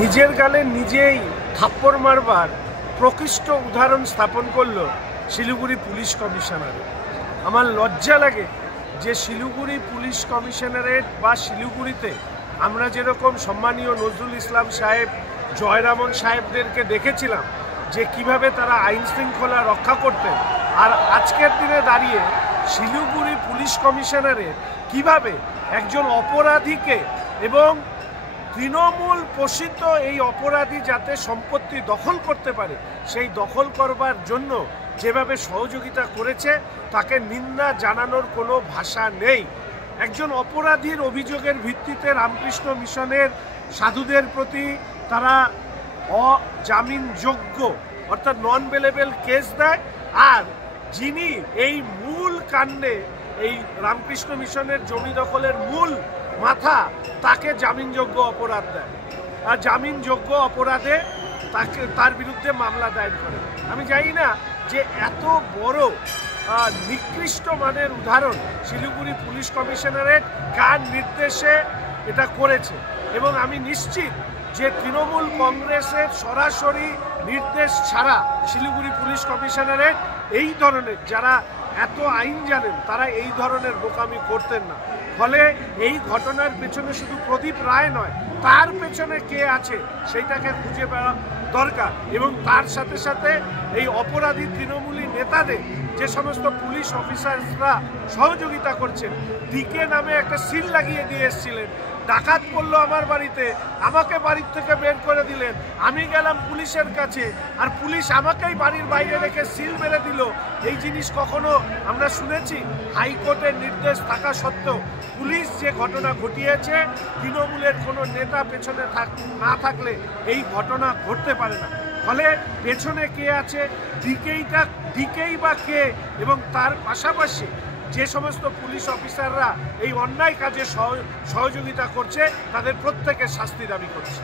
নিজের গালে নিজেই থাপ্পড় মারবার প্রকৃষ্ট উদাহরণ স্থাপন করল শিলিগুড়ি পুলিশ কমিশনারেট। আমার লজ্জা লাগে যে শিলিগুড়ি পুলিশ কমিশনারেট বা শিলিগুড়িতে আমরা যেরকম সম্মানীয় নজরুল ইসলাম সাহেব, জয়রামন সাহেবদেরকে দেখেছিলাম যে কিভাবে তারা আইন শৃঙ্খলা রক্ষা করতেন, আর আজকের দিনে দাঁড়িয়ে শিলিগুড়ি পুলিশ কমিশনারেট কিভাবে একজন অপরাধীকে এবং তৃণমূল পোষিত এই অপরাধী যাতে সম্পত্তি দখল করতে পারে সেই দখল করবার জন্য যেভাবে সহযোগিতা করেছে তাকে নিন্দা জানানোর কোনো ভাষা নেই। একজন অপরাধীর অভিযোগের ভিত্তিতে রামকৃষ্ণ মিশনের সাধুদের প্রতি তারা অজামিনযোগ্য অর্থাৎ নন বেলেবল কেস দেয়, আর যিনি এই মূল কাণ্ডে এই রামকৃষ্ণ মিশনের জমি দখলের মূল মাথা তাকে জামিনযোগ্য অপরাধ দেয়, আর জামিনযোগ্য অপরাধে তার বিরুদ্ধে মামলা দায়ের করে। আমি জানি না যে এত বড় নিকৃষ্ট মানের উদাহরণ শিলিগুড়ি পুলিশ কমিশনারেট কার নির্দেশে এটা করেছে, এবং আমি নিশ্চিত যে তৃণমূল কংগ্রেসের সরাসরি নির্দেশ ছাড়া শিলিগুড়ি পুলিশ কমিশনারেট এই ধরনের, যারা এত আইন জানেন তারা এই ধরনের বোকামি করতেন না। ফলে এই ঘটনার পেছনে শুধু প্রদীপ রায় নয়, তার পেছনে কে আছে সেইটাকে খুঁজে বেড়া দরকার, এবং তার সাথে সাথে এই অপরাধী তৃণমূলী নেতাদের যে সমস্ত পুলিশ অফিসাররা সহযোগিতা করছেন। ডিকে নামে একটা সিল লাগিয়ে দিয়ে এসেছিলেন, ডাকাত পড়লো আমার বাড়িতে, আমাকে বাড়ির থেকে বের করে দিলেন, আমি গেলাম পুলিশের কাছে আর পুলিশ আমাকেই বাড়ির বাইরে রেখে সিল মেরে দিল। এই জিনিস কখনো আমরা শুনেছি? হাইকোর্টের নির্দেশ থাকা সত্ত্বেও পুলিশ যে ঘটনা ঘটিয়েছে, তৃণমূলের কোনো নেতা পেছনে না থাকলে এই ঘটনা ঘটতে পারে না। ফলে পেছনে কে আছে, ডিকেই বা কে, এবং তার পাশাপাশি যে সমস্ত পুলিশ অফিসাররা এই অন্যায় কাজে সহযোগিতা করছে তাদের প্রত্যেকের শাস্তি দাবি করছে।